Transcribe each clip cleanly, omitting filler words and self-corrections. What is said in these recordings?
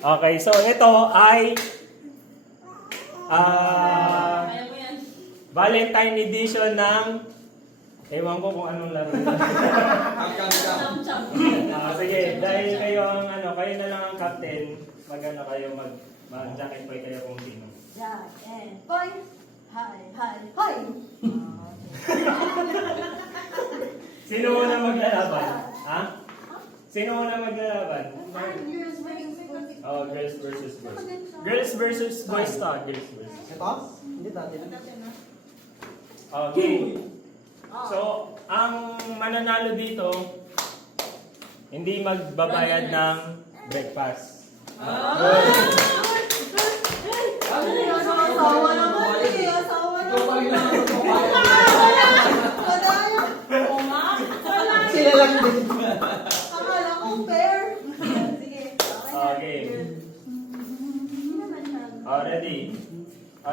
Okay, so ito ay Kaya mo yan. Valentine edition ng ewan ko kung anong laro. Cham-cham. Sige, dahil kayo ang kayo na lang ang captain, kayo mag-jacket boy kayo kung sino. Jack and boy. Hi, hi, hi. Sino muna maglalaban? Ha? Sino muna maglalaban? Oh, girls versus boys. Girls versus boys to. Girls versus. Ito? Hindi dati. Okay. So, ang mananalo dito, hindi magbabayad ng breakfast. Asawa naman eh. Asawa naman. Sila lang din. Akala ko fair. Sige. Okay. Ready?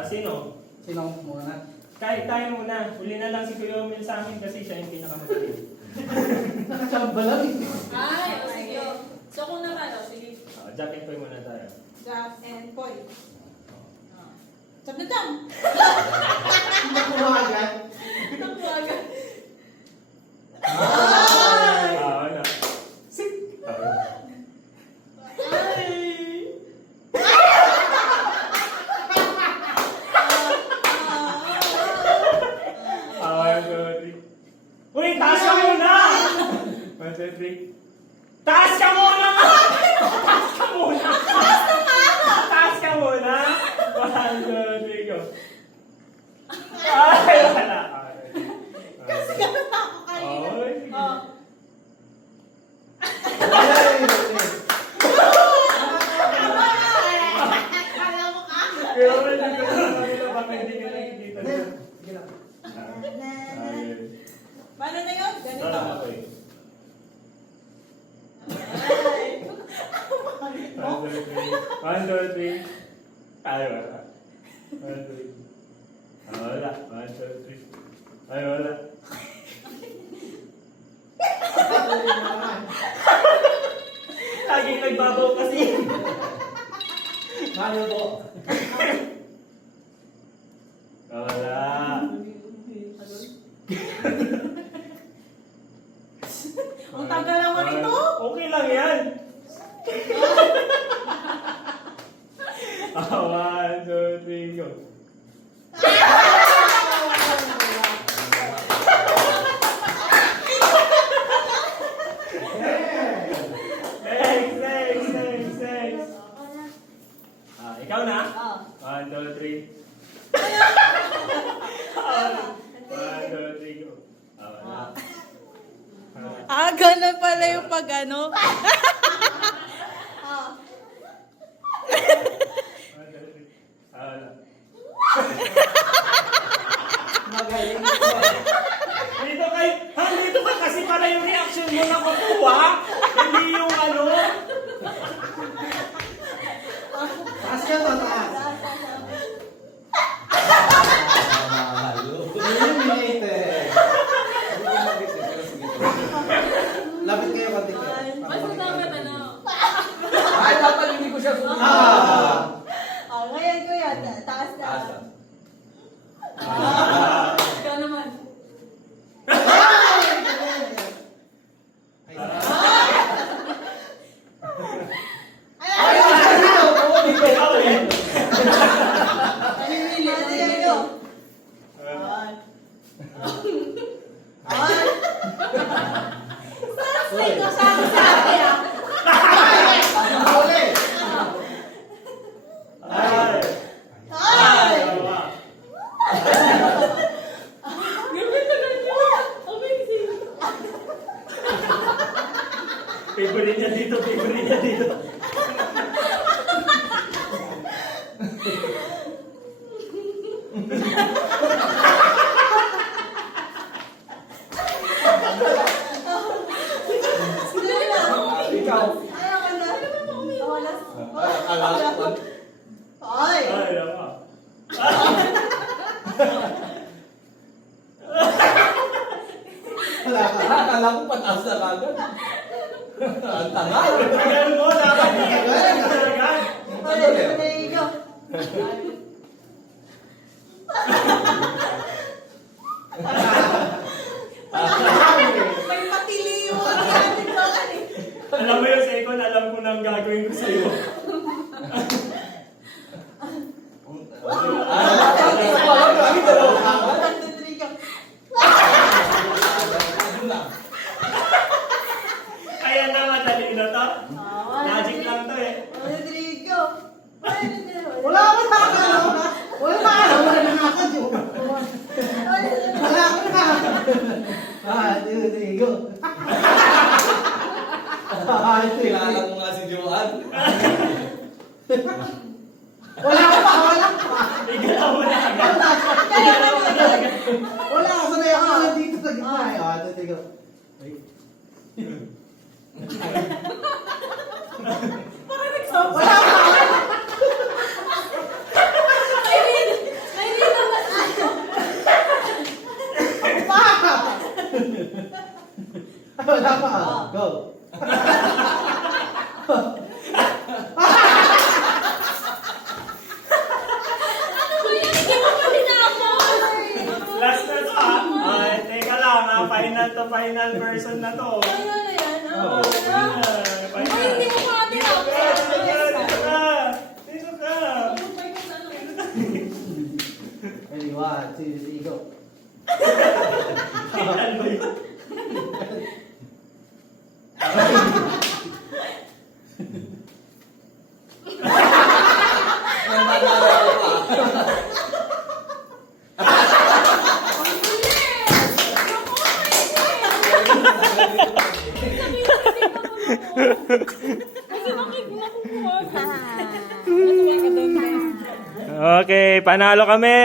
Sino? Sino muna? Kahit tayo muna. Huli na lang si Kuya Omel sa amin kasi siya yung pinakamagaling. Nakachamba lang eh. Ay, o sige. So kung naman, sige. Jacket boy muna tayo. Jack and boy. Sab na jam! Kumagan. Tapuagan. Wala. Uy, taas ka muna! 1, 2, 3. Taas ka muna! Taas ka muna! Taas ka muna! 1, 2, 3, go. Ay, wala. Kasi ganun ako kanina. Oh, sige. Akala mo ka? Pero wala ka na kanina, baka hindi ka nakikita dyan. Sige lang. Ayun. Paano na yun? Ganito. Tara na ko eh. One, two, three. Ay, wala. 1, 2, 3. Wala. 1, 2, 3. Ay, wala. Laging nagbabaw kasi. Mario po. Wala. Ang tagal naman ito. Okay lang yan. 1, 2, 3, go. Next. Ikaw na? 1, 2, 3. 1, 2, 3, go. Wala. Ganun pala yung pag ano. Magaling. Dito ka kasi para yung reaction mo na kukuha. Hindi yung Taas ka to, taas. Eliminated. Lapit kayo konti kayo. Mas dapat ano. Ay, dapat hindi ko siya sumunod. Ngayon ko yan. Taas na. Ikaw naman. Sige, go. Sasay ka sa akin ah. Uli. Ay! Amazing. Favorite niya dito. Ikaw. Ayaw ka na. Wala. Alam. Ay! Ay, naman. Wala ka. Akala ko pataas na kagad. Ang tanga. Tagal mo, dapat second, alam ko na ang gagawin ko sa'yo. Kaya na madali na to. Magic lang to eh. Rodrigo. Wala ako na ako. Wala na ako. Wala ako na. Rodrigo. Kilala mo nga si Joan. Wala ako pa. Wala pa. Igalaw mo na agad. Wala ako. Sanay ako dito sa gitna. Rodrigo. Parang nagsabi. Wala pa. Ay, naman ako. Ako pa. Wala pa. Go. Last na to ha. Ay, teka lang ha. Final to final version na to. Ano na yan? Oo. Ay, hindi mo pa Dito ka, dito ka, dito ka. Dito ka. Ready, 1, 2, 3, go. Tingnan mo yun. Kasi nakukuha ka. Natuloy ka doon. Okay, panalo kami!